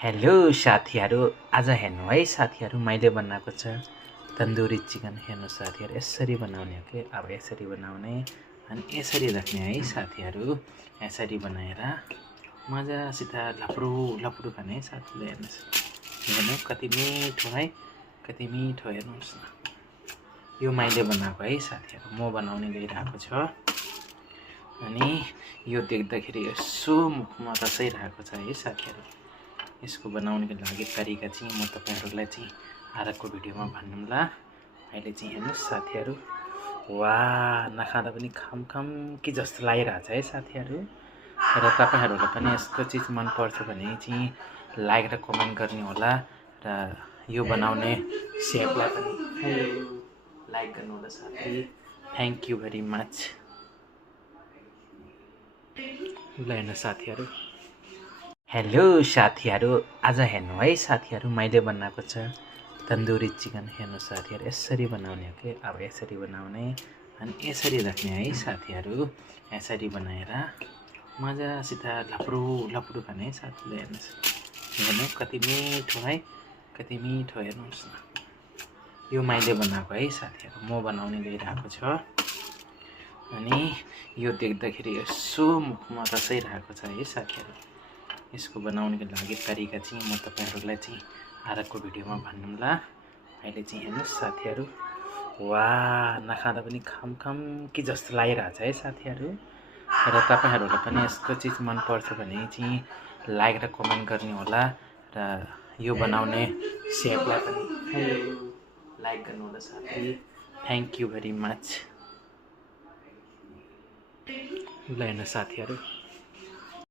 Hello साथीहरू, आज हेर्नु है साथीहरू, मैले बनाएको छ तन्दुरी चिकन। हेर्नु साथीहरू, यसरी बनाउने हो कि अब यसरी बनाउने अनि यसरी राख्ने है साथीहरू। यसरी बनाएर मजासित लप्डु लप्डु खाने है साथीले। हेर्नुहोस्, हेर्नु कति मिठो है, कति मिठो। हेर्नुहोस् न, यो मैले बनाएको है साथीहरू, म बनाउने गइरहेको छु। अनि यो देख्दाखेरि यसो मुखमा रसाइरहेको छ है साथीहरू। यसको बनाउनको लागि तरिका चाहिँ म तपाईहरुलाई चाहिँ आजको भिडियोमा भन्नुला। अहिले चाहिँ हेर्नुस् साथीहरू, वाह, नखाँदा पनि खम कि जस्तो लागिरहेछ है साथीहरू। र तपाईहरुलाई पनि यस्तो चीज मन पर्छ भने चाहिँ लाइक र कमेन्ट गर्ने होला र यो बनाउने सेफलाई पनि लाइक गर्नु होला साथी। Thank you very much. ल हेर्नु साथीहरू, हेलो साथीहरू, आज हेर्नु है साथीहरू, मैले बनाएको छ तन्दुरी चिकन। हेर्नु साथीहरू, यसरी बनाउने हो कि अब यसरी बनाउने अनि यसरी राख्ने है साथीहरू। यसरी बनाएर मजासित लप्डु लप्डु खाने है साथीले। हेर्नुहोस्, हेर्नु कति मिठो है, कति मिठो। हेर्नुहोस् न, यो मैले बनाएको है साथीहरू, म बनाउने गइरहेको छु। अनि यो देख्दाखेरि यसो मुखमा रसाइरहेको छ है साथीहरू। यसको बनाउनको लागि तरिका चाहिँ म तपाईहरुलाई चाहिँ आजको भिडियोमा भन्नुला। अहिले चाहिँ हेर्नुस् साथीहरू, वाह, नखाँदा पनि खम कि जस्तो लागिरहेछ है साथीहरू। र तपाईहरुलाई पनि यस्तो चीज मन पर्छ भने चाहिँ लाइक र कमेन्ट गर्ने होला र यो बनाउने सेफलाई पनि लाइक गर्नु होला साथी। Thank you very much. ल हेर्नु साथीहरू,